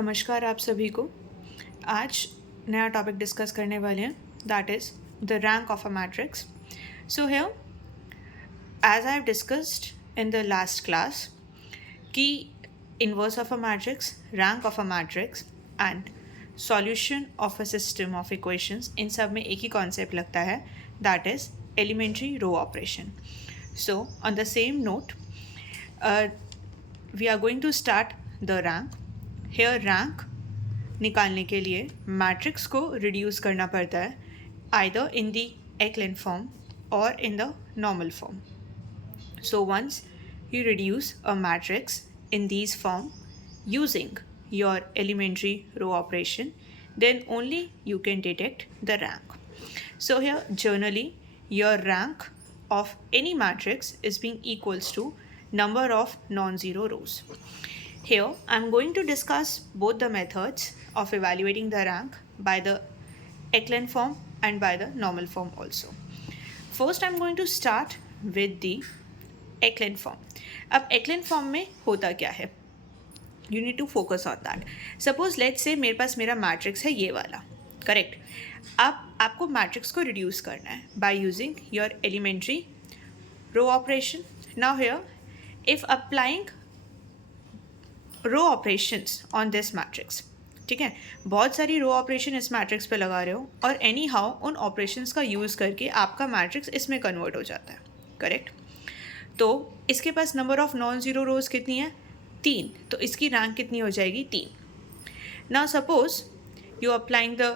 नमस्कार आप सभी को। आज नया टॉपिक डिस्कस करने वाले हैं, that is the rank of a matrix. So here as I have discussed in the last class कि inverse of a matrix, rank of a matrix and solution of a system of equations, इन सब में एक ही concept लगता है, that is elementary row operation. So on the same note we are going to start the rank. Here rank निकालने के लिए मैट्रिक्स को रिड्यूस करना पड़ता है, आइदर इन द एक्लेन फॉर्म और in the normal form. So once you reduce a matrix in these form using your elementary row operation, then only you can detect the rank. So here generally your rank of any matrix is being equals to number of non-zero rows. Here I am going to discuss both the methods of evaluating the rank by the echelon form and by the normal form also. First I am going to start with the echelon form. अब echelon form में होता क्या है? You need to focus on that. Suppose let's say मेरे पास मेरा matrix है ये वाला, करेक्ट. अब आपको मैट्रिक्स को रिड्यूस करना है by using your elementary row operation. Now here if applying row operations on this matrix, ठीक है, बहुत सारी रो ऑपरेशन इस मैट्रिक्स पे लगा रहे हो और एनी हाउ उन ऑपरेशंस का यूज़ करके आपका मैट्रिक्स इसमें कन्वर्ट हो जाता है, करेक्ट. तो इसके पास नंबर ऑफ नॉन ज़ीरो रोज कितनी है? 3. तो इसकी रैंक कितनी हो जाएगी? 3. Now suppose you applying the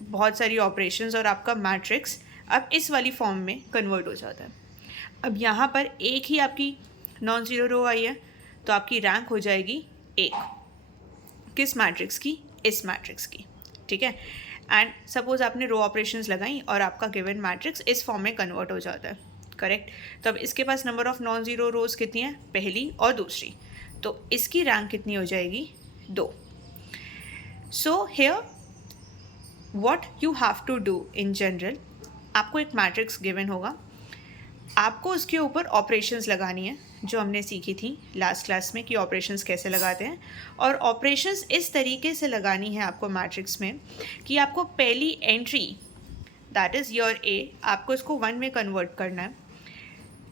बहुत सारी ऑपरेशंस और आपका मैट्रिक्स अब इस वाली फॉर्म में कन्वर्ट हो जाता है. अब यहाँ पर एक ही आपकी नॉन ज़ीरो रो आई है, तो आपकी रैंक हो जाएगी 1. किस मैट्रिक्स की? इस मैट्रिक्स की, ठीक है. एंड सपोज आपने रो ऑपरेशंस लगाई और आपका गिवन मैट्रिक्स इस फॉर्म में कन्वर्ट हो जाता है, करेक्ट. तो अब इसके पास नंबर ऑफ नॉन ज़ीरो रोज कितनी है? पहली और दूसरी. तो इसकी रैंक कितनी हो जाएगी? 2. So here what you have to do in general, आपको एक मैट्रिक्स गिवन होगा, आपको उसके ऊपर ऑपरेशंस लगानी है जो हमने सीखी थी लास्ट क्लास में कि ऑपरेशंस कैसे लगाते हैं. और ऑपरेशंस इस तरीके से लगानी है आपको मैट्रिक्स में कि आपको पहली एंट्री दैट इज़ योर ए, आपको इसको 1 में कन्वर्ट करना है.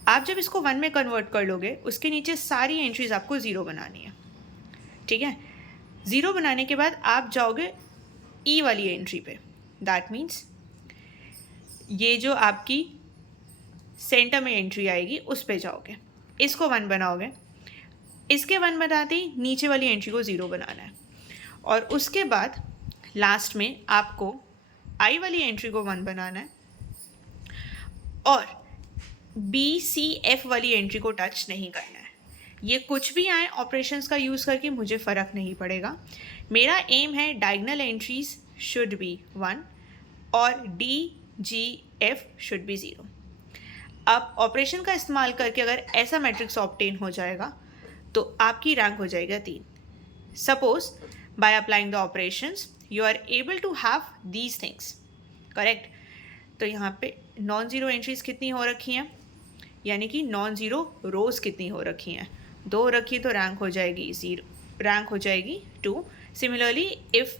आप जब इसको 1 में कन्वर्ट कर लोगे उसके नीचे सारी एंट्रीज आपको 0 बनानी है, ठीक है. 0 बनाने के बाद आप जाओगे ई वाली एंट्री पे, दैट मीन्स ये जो आपकी सेंटर में एंट्री आएगी उस पे जाओगे, इसको 1 बनाओगे. इसके 1 बनाते ही नीचे वाली एंट्री को 0 बनाना है. और उसके बाद लास्ट में आपको आई वाली एंट्री को 1 बनाना है और बी सी एफ वाली एंट्री को टच नहीं करना है. ये कुछ भी आए ऑपरेशंस का यूज़ करके मुझे फ़र्क नहीं पड़ेगा. मेरा एम है डायगनल एंट्रीज शुड बी 1 और D G F should be 0. अब ऑपरेशन का इस्तेमाल करके अगर ऐसा मैट्रिक्स ऑब्टेन हो जाएगा तो आपकी रैंक हो जाएगा 3. Suppose by applying the operations you are able to have these things, correct. तो यहाँ पे नॉन ज़ीरो एंट्रीज कितनी हो रखी हैं, यानी कि नॉन ज़ीरो रोज कितनी हो रखी हैं? 2 रखी तो रैंक हो जाएगी 0, रैंक हो जाएगी 2. सिमिलरली इफ़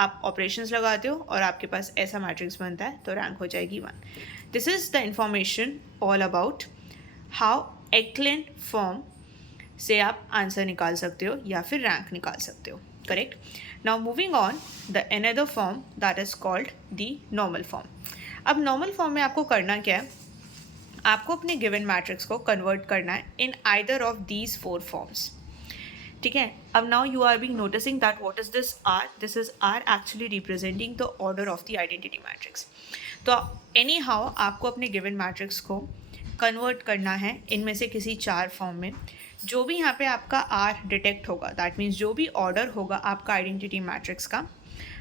आप ऑपरेशंस लगाते हो और आपके पास ऐसा मैट्रिक्स बनता है तो रैंक हो जाएगी 1. This is the information all about how echelon form से आप आंसर निकाल सकते हो या फिर रैंक निकाल सकते हो, correct. Now moving on the another form that is called the normal form. अब नॉर्मल फॉर्म में आपको करना क्या है? आपको अपने गिवन मैट्रिक्स को कन्वर्ट करना है in either of these 4 forms, ठीक है. अब now you are being noticing that what is this R. This is R actually representing the order of the identity matrix. तो एनी हाउ आपको अपने given matrix को convert करना है इनमें से किसी 4 फॉर्म में. जो भी यहाँ पे आपका आर डिटेक्ट होगा, दैट मीन्स जो भी ऑर्डर होगा आपका आइडेंटिटी मैट्रिक्स का,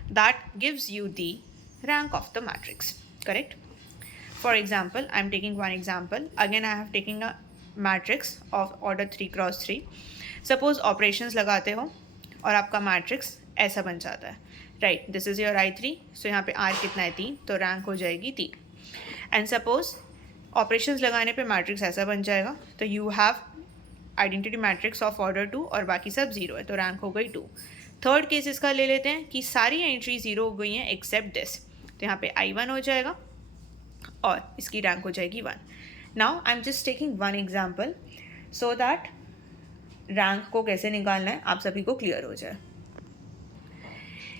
that gives you the rank of the matrix, correct. For example, I am taking one example. Again, I have taken a matrix of order 3x3. Suppose operations लगाते हो और आपका matrix ऐसा बन जाता है, right. This is your I3. सो यहाँ पे R कितना है? 3. तो रैंक हो जाएगी 3. एंड सपोज ऑपरेशंस लगाने पे मैट्रिक्स ऐसा बन जाएगा, तो you have identity matrix of order 2 और बाकी सब 0 है, तो रैंक हो गई 2. थर्ड केस इसका ले लेते हैं कि सारी एंट्री ज़ीरो हो गई हैं एक्सेप्ट दिस, तो यहाँ पे I1 हो जाएगा और इसकी रैंक हो जाएगी 1. Now I am just taking one example so that rank को कैसे निकालना है आप सभी को क्लियर हो जाए.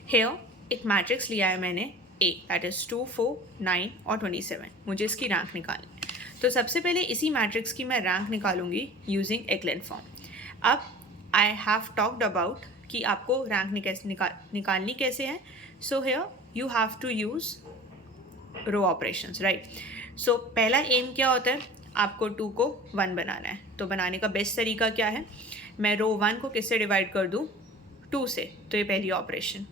हेयर एक मैट्रिक्स लिया है मैंने A, दैट इज़ 2, 4, 9 और 27. मुझे इसकी रैंक निकालनी है. तो सबसे पहले इसी मैट्रिक्स की मैं रैंक निकालूंगी यूजिंग एक्लेन फॉर्म. अब आई हैव टॉक्ड अबाउट कि आपको रैंक निकालनी कैसे है. So here you have to use row operations, right. So पहला एम क्या होता है, आपको 2 को 1 बनाना है. तो बनाने का बेस्ट तरीका क्या है, मैं रो 1 को किससे डिवाइड कर दूँ, 2 से. तो ये पहली ऑपरेशन,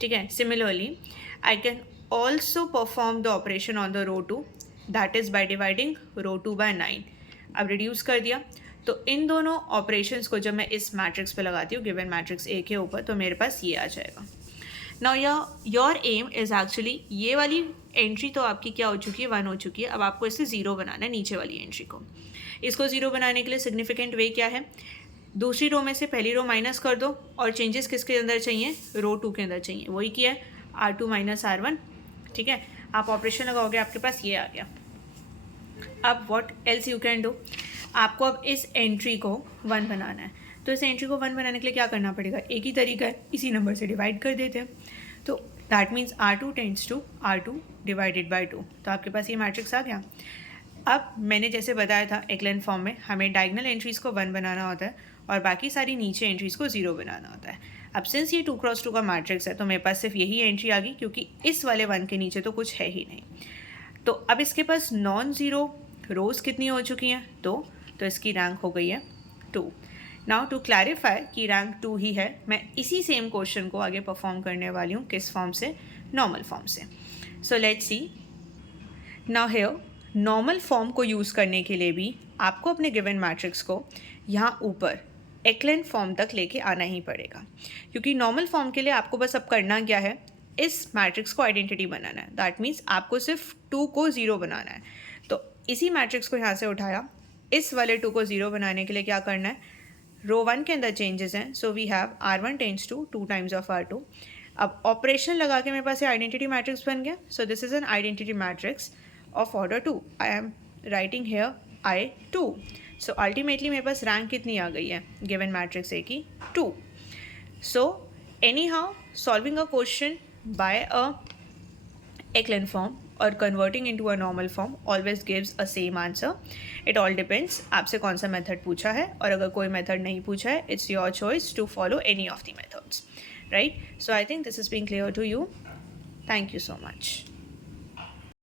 ठीक है. Similarly I can also perform the operation on the row 2, that is by dividing row 2 by 9. अब रिड्यूस कर दिया, तो इन दोनों ऑपरेशंस को जब मैं इस मैट्रिक्स पे लगाती हूँ गिवन मैट्रिक्स ए के ऊपर, तो मेरे पास ये आ जाएगा. Now your aim is actually, ये वाली एंट्री तो आपकी क्या हो चुकी है, 1 हो चुकी है. अब आपको इसे 0 बनाना है नीचे वाली एंट्री को. इसको 0 बनाने के लिए सिग्निफिकेंट वे क्या है, दूसरी रो में से पहली रो माइनस कर दो और चेंजेस किसके अंदर चाहिए, रो 2 के अंदर चाहिए. वही किया है, R2 माइनस R1, ठीक है. आप ऑपरेशन लगाओगे, आपके पास ये आ गया. अब what else you can do, आपको अब इस एंट्री को 1 बनाना है. तो इस एंट्री को 1 बनाने के लिए क्या करना पड़ेगा, एक ही तरीका है, इसी नंबर से डिवाइड कर देते हैं. तो that means R2 tends to R2 divided by 2. तो आपके पास ये मैट्रिक्स आ गया. अब मैंने जैसे बताया था एक्लेन फॉर्म में हमें डायगनल एंट्रीज़ को 1 बनाना होता है और बाकी सारी नीचे एंट्रीज़ को 0 बनाना होता है. अब सिंस ये 2x2 का मैट्रिक्स है तो मेरे पास सिर्फ यही एंट्री आ गई, क्योंकि इस वाले 1 के नीचे तो कुछ है ही नहीं. तो अब इसके पास नॉन ज़ीरो रोज़ कितनी हो चुकी हैं, तो इसकी रैंक हो गई है 2. नाउ टू क्लैरिफाई कि रैंक 2 ही है, मैं इसी सेम क्वेश्चन को आगे परफॉर्म करने वाली हूँ. किस फॉर्म से, नॉर्मल फॉर्म से. So let's see. Now here normal form को यूज़ करने के लिए भी आपको अपने गिवन मैट्रिक्स को यहाँ ऊपर एक्लेन फॉर्म तक लेके आना ही पड़ेगा, क्योंकि नॉर्मल फॉर्म के लिए आपको बस अब करना क्या है, इस मैट्रिक्स को आइडेंटिटी बनाना है. दैट मीन्स आपको सिर्फ 2 को 0 बनाना है. तो इसी मैट्रिक्स को यहाँ से उठाया, इस वाले 2 को 0 बनाने के लिए क्या करना है, रो 1 के अंदर चेंजेस हैं. So we have R1 tends to 2 times of R2. अब ऑपरेशन लगा के मेरे पास ये आइडेंटिटी मैट्रिक्स बन गया. So this is an identity matrix of order 2. I am writing here I2. So ultimately मेरे पास रैंक कितनी आ गई है गिवन मैट्रिक्स ए की, 2. So anyhow solving a question by a echelon form or converting into a normal form always gives a same answer. It all depends आपसे कौन सा method पूछा है, और अगर कोई मेथड नहीं पूछा है, it's your choice to follow any of the methods, right? So I think this is being clear to you. Thank you so much.